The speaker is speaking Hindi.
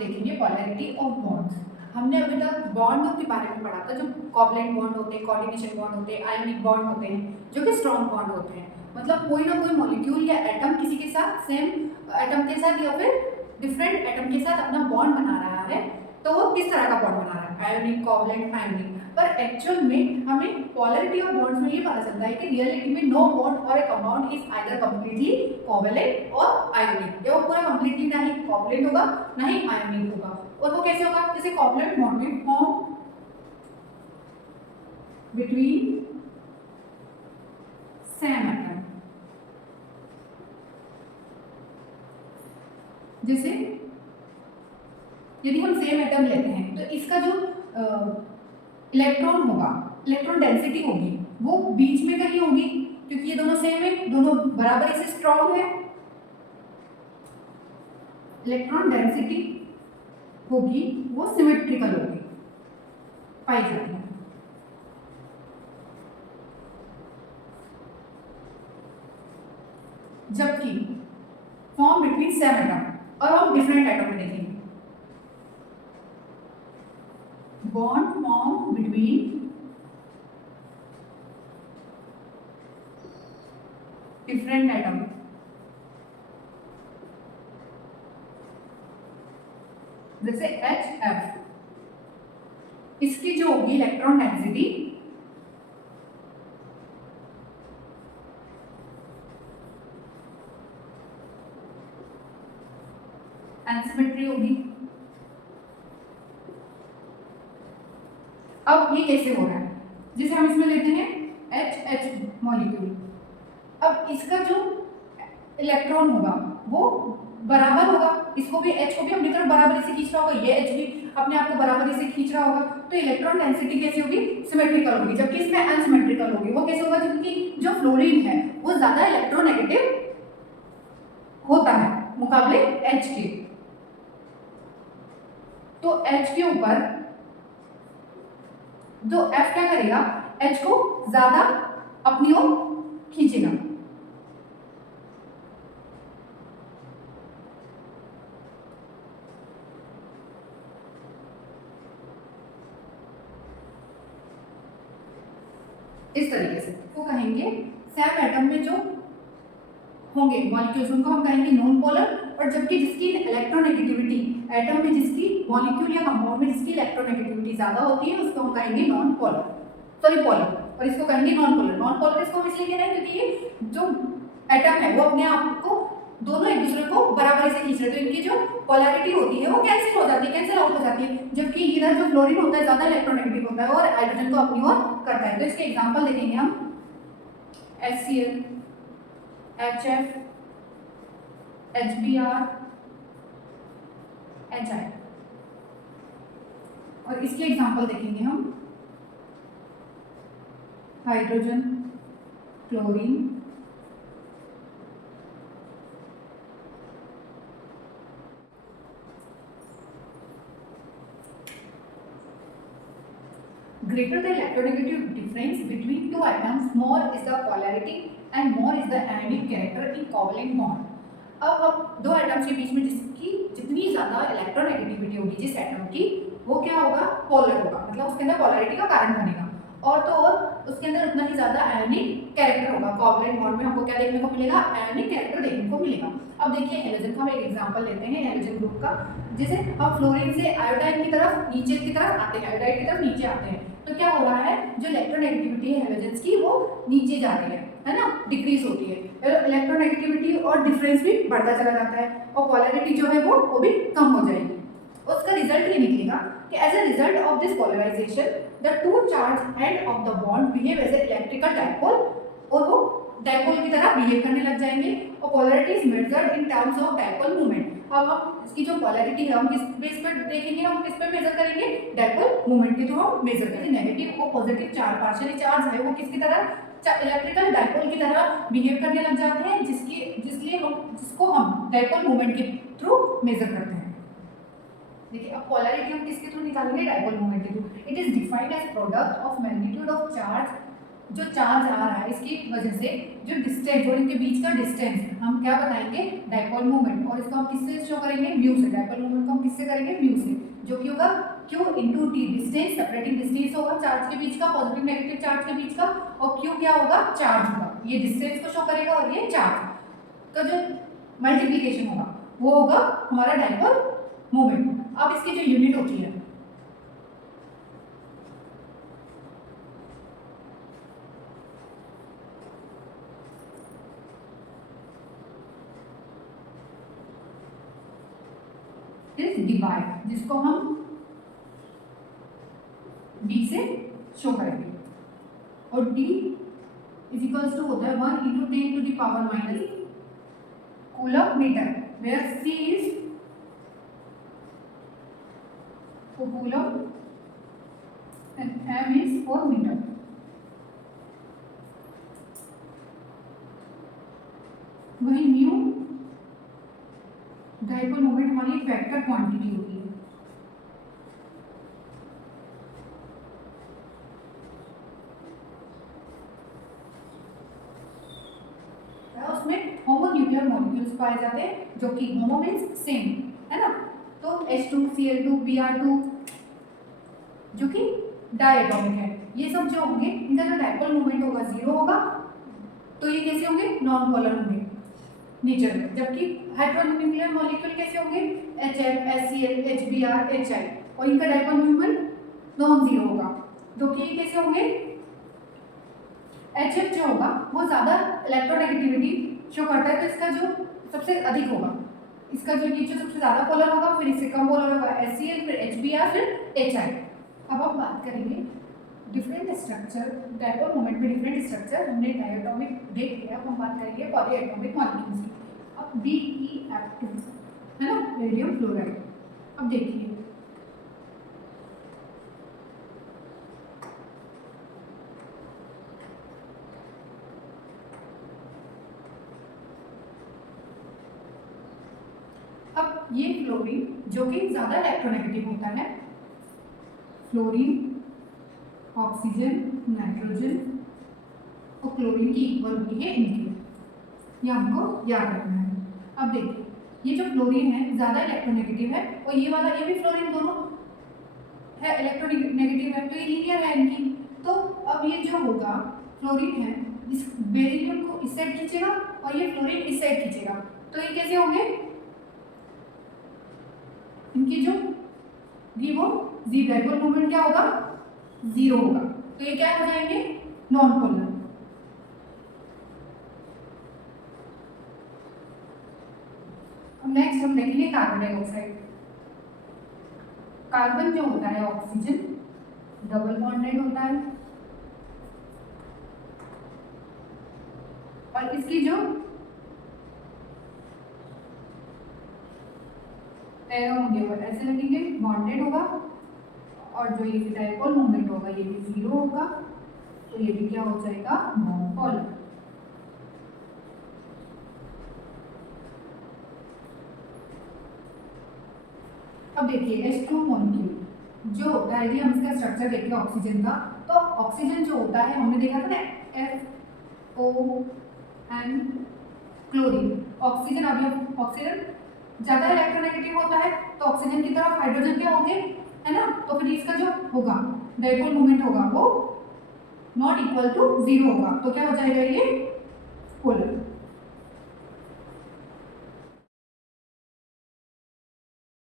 देखेंगे पोलैरिटी ऑफ बॉन्ड्स। हमने अभी तक बॉन्ड के बारे में पढ़ा था, जो कोवलेंट बॉन्ड होते हैं, कोऑर्डिनेशन बॉन्ड होते हैं, आयोनिक बॉन्ड होते हैं, जो कि स्ट्रॉन्ग बॉन्ड होते हैं। मतलब कोई ना कोई मॉलिक्यूल या एटम किसी के साथ सेम एटम के साथ या फिर डिफरेंट एटम के साथ अपना बॉन्ड बना रहा है, तो वो किस तरह का बॉन्ड बना रहा है, आयोनिक, कोवलेंट, आयोनिक। पर एक्चुअल में हमें पोलैरिटी ऑफ बॉन्ड्स में ये पता चलता है कि रियलिटी में नो बॉन्ड और ए compound is either completely covalent और आयोनिक, या वो पूरा कंप्लीटली ना ही कोवलेंट होगा ना ही आयोनिक होगा। और वो कैसे होगा, जैसे कोवलेंट बॉन्ड में फॉर्म बिटवीन सेम एटम, जैसे यदि हम सेम एटम लेते हैं तो इसका जो इलेक्ट्रॉन होगा, इलेक्ट्रॉन डेंसिटी होगी, वो बीच में कहीं होगी, क्योंकि ये दोनों सेम है, दोनों बराबर से स्ट्रॉन्ग है। इलेक्ट्रॉन डेंसिटी होगी वो सिमेट्रिकल होगी, पाई जाती है। जबकि फॉर्म बिटवीन सेम एटम, और हम डिफरेंट एटम में देखेंगे, bond form between different atom, जैसे HF, इसकी जो होगी इलेक्ट्रॉन डेंसिटी एसिमेट्री होगी। अब ये कैसे हो रहा है, जैसे हम इसमें लेते हैं HH मॉलिक्यूल, अब इसका जो इलेक्ट्रॉन होगा वो बराबर होगा, इसको भी H को भी अपनी तरफ बराबरी से खींच रहा होगा, ये H भी अपने आप को बराबरी से खींच रहा होगा, तो इलेक्ट्रॉन डेंसिटी कैसी होगी, सिमेट्रिकल होगी। जबकि इसमें अनसिमेट्रिकल होगी। वो कैसे होगा, क्योंकि जो फ्लोरीन है वो ज्यादा इलेक्ट्रोनेगेटिव होता है मुकाबले H के, तो H के ऊपर जो F क्या करेगा, H को ज्यादा अपनी ओर खींचेगा। इस तरीके से वो कहेंगे सेम एटम में जो होंगे मॉलिक्यूल्स उनको हम कहेंगे नॉन पोलर, और जबकि जिसकी इलेक्ट्रोनेगेटिविटी एटम में, जिसकी मॉलिक्यूल या कंपाउंड में जिसकी इलेक्ट्रोनेगेटिविटी ज्यादा होती है, उसको हम कहेंगे नॉन पोलर, सॉरी पोलर, और इसको कहेंगे नॉन पोलर। नॉन पोलर इसको हम इसलिए कह रहे हैं क्योंकि ये जो एटम है वो अपने आप को दोनों एक दूसरे को बराबरी से खींच रहे हैं, तो इनकी जो पोलैरिटी होती है वो कैंसिल हो जाती है, कैंसिल आउट हो जाती है। जबकि इधर जो फ्लोरीन होता है ज्यादा इलेक्ट्रोनेगेटिव होता है और हाइड्रोजन को अपनी ओर करता है। तो इसके एग्जांपल देखेंगे हम HCl, HF, HBr, HI, और इसके एग्जांपल देखेंगे हम hydrogen, chlorine, greater the electronegative difference between two atoms, more is the polarity and more is the ionic character in covalent bond. अब हम दो एटम्स के बीच में जिसकी जितनी ज्यादा इलेक्ट्रोनेगेटिविटी होगी जिस एटम की, वो क्या होगा, पोलर होगा, मतलब उसके अंदर पोलैरिटी का कारण बनेगा, और तो और उसके अंदर उतना ही ज्यादा आयोनिक कैरेक्टर होगा। कोवलेंट बॉन्ड में हमको क्या देखने को मिलेगा, आयोनिक कैरेक्टर देखने को मिलेगा। अब देखिए हेलोजन का हम एक एग्जांपल लेते हैं हेलोजन ग्रुप का, जैसे हम फ्लोरीन से आयोडाइन की तरफ नीचे की तरफ आते हैं, आयोडाइड की तरफ नीचे आते हैं, तो क्या हो रहा है, जो इलेक्ट्रोनेगेटिविटी है हेलोजेंस की वो नीचे जा रही है ना, डिक्रीज होती है, इलेक्ट्रोनेगेटिविटी और डिफरेंस भी बढ़ता चला जाता है, और पोलैरिटी जो है वो भी कम हो जाएगी। उसका रिजल्ट ये निकलेगा कि as a result of this polarisation the two charge end of the bond behave as a electrical dipole, और वो डाइपोल की तरह बिहेव करने लग जाएंगे, और polarity is measured in terms of dipole moment. अब हम इसकी जो पोलैरिटी है हम किस बेस पर देखेंगे, हम किस पे मेजर करेंगे, डाइपोल मोमेंट के थ्रू हम मेजर करेंगे। नेगेटिव और पॉजिटिव चार्ज, पार्शियली चार्ज है वो किसकी तरह, इलेक्ट्रिकल डाइपोल की तरह बिहेव करने लग जाते हैं, जिसको हम डाइपोल मोमेंट के थ्रू मेजर करते हैं। देखिए अब पोलैरिटी हम किसके थ्रू निकालेंगे, डाइपोल मोमेंट के through. It is defined as product of magnitude of charge जो चार्ज आ रहा है इसकी वजह से जो डिस्टेंस और इनके बीच का डिस्टेंस हम क्या बताएंगे, डायपोल मोमेंट, और इसको हम किससे शो करेंगे, म्यू से। डायपोल मोमेंट को हम किससे करेंगे, म्यू से, जो कि होगा Q into T, distance separating distance होगा चार्ज के बीच का, पॉजिटिव नेगेटिव चार्ज के बीच का, और Q क्या होगा, चार्ज होगा, ये डिस्टेंस को शो करेगा और ये चार्ज का जो मल्टीप्लीकेशन होगा वो होगा हमारा डायपोल मोमेंट। अब इसकी जो यूनिट होती है डिवाइड, जिसको हम d से शो करेंगे, और d इज इक्वल्स टू होता है 1 into 10 to the power minus coulomb metre, where c is coulomb and m is for metre. वही म्यू डायपोल मोमेंट हमारी एक वेक्टर क्वांटिटी होती है। उसमें होमोन्यूक्लियर मॉलिक्यूल्स पाए जाते हैं, जो कि होमो मींस सेम, है ना। तो H2Cl2 Br2 जो कि डायटोमिक है, ये सब जो होंगे इनका जो डायपोल मोमेंट होगा 0 होगा, तो ये कैसे होंगे, नॉन पोलर होंगे नेचर में। जबकि हेटेरोन्यूक्लियर मॉलिक्यूल कैसे होंगे, HF HCl HBr HI, और इनका डायपोल मोमेंट नॉन जीरो होगा, जो कि कैसे होंगे, HF जो होगा वो ज़्यादा इलेक्ट्रोनेगेटिविटी शो करता है, तो इसका जो सबसे अधिक होगा, इसका जो ये जो सबसे ज़्यादा पोलर होगा, फिर इससे कम पोलर होगा HCl, फिर HBr, फिर HI। अब हम बात करेंगे डिफरेंट स्ट्रक्चर, डायपोल मोमेंट में डिफरेंट स्ट्रक्चर, हमने डायटोमिक देख लिया, अब हम बात करेंगे पॉलीएटॉमिक मॉलिक्यूल्स की। अब BeF2 है ना, रेडियम फ्लोराइड। अब देखिए अब ये फ्लोरीन जो कि ज़्यादा इलेक्ट्रोनेगेटिव होता है, फ्लोरीन ऑक्सीजन नाइट्रोजन और क्लोरीन की इक्वल होती है इनकी, ये हमको याद रखना है। अब देखिए ये जो फ्लोरीन है ज़्यादा इलेक्ट्रोनेगेटिव है, और ये वाला ये भी फ्लोरीन दोनों है इलेक्ट्रोनेगेटिव है, तो ये लीनियर है इनकी। तो अब ये जो होगा फ्लोरीन है, इस बेरिलियम को इस साइड खींचेगा और ये फ्लोरीन इस साइड खींचेगा, तो ये कैसे होंगे, इनकी जो दी वो जी डायपोल मोमेंट क्या होगा, 0 होगा, तो ये क्या हो जाएंगे, नॉन पोलर। अब नेक्स्ट हम देखेंगे कार्बन डाइऑक्साइड। कार्बन जो होता है ऑक्सीजन डबल बॉन्डेड होता है, और इसकी जो एरो होंगे वो ऐसे लगेंगे, बॉन्डेड होगा, और जो ये डायपोल मोमेंट होगा ये भी 0 होगा, तो ये भी क्या हो जाएगा, नॉन पोलर। अब देखिए H2 मॉलिक्यूल जो होता है, यदि हम इसका स्ट्रक्चर देखें ऑक्सीजन का, तो ऑक्सीजन जो होता है हमने देखा था ना FON क्लोरीन, ऑक्सीजन, अभी ऑक्सीजन ज़्यादा इलेक्ट्रोनेगेटिव होता है, तो ऑक्सीजन की तरफ हाइड्रोजन क्या होंगे, है ना, तो फिर इसका जो होगा डायपोल मोमेंट होगा वो नॉट इक्वल टू 0 होगा, तो क्या हो जाएगा, ये पोलर।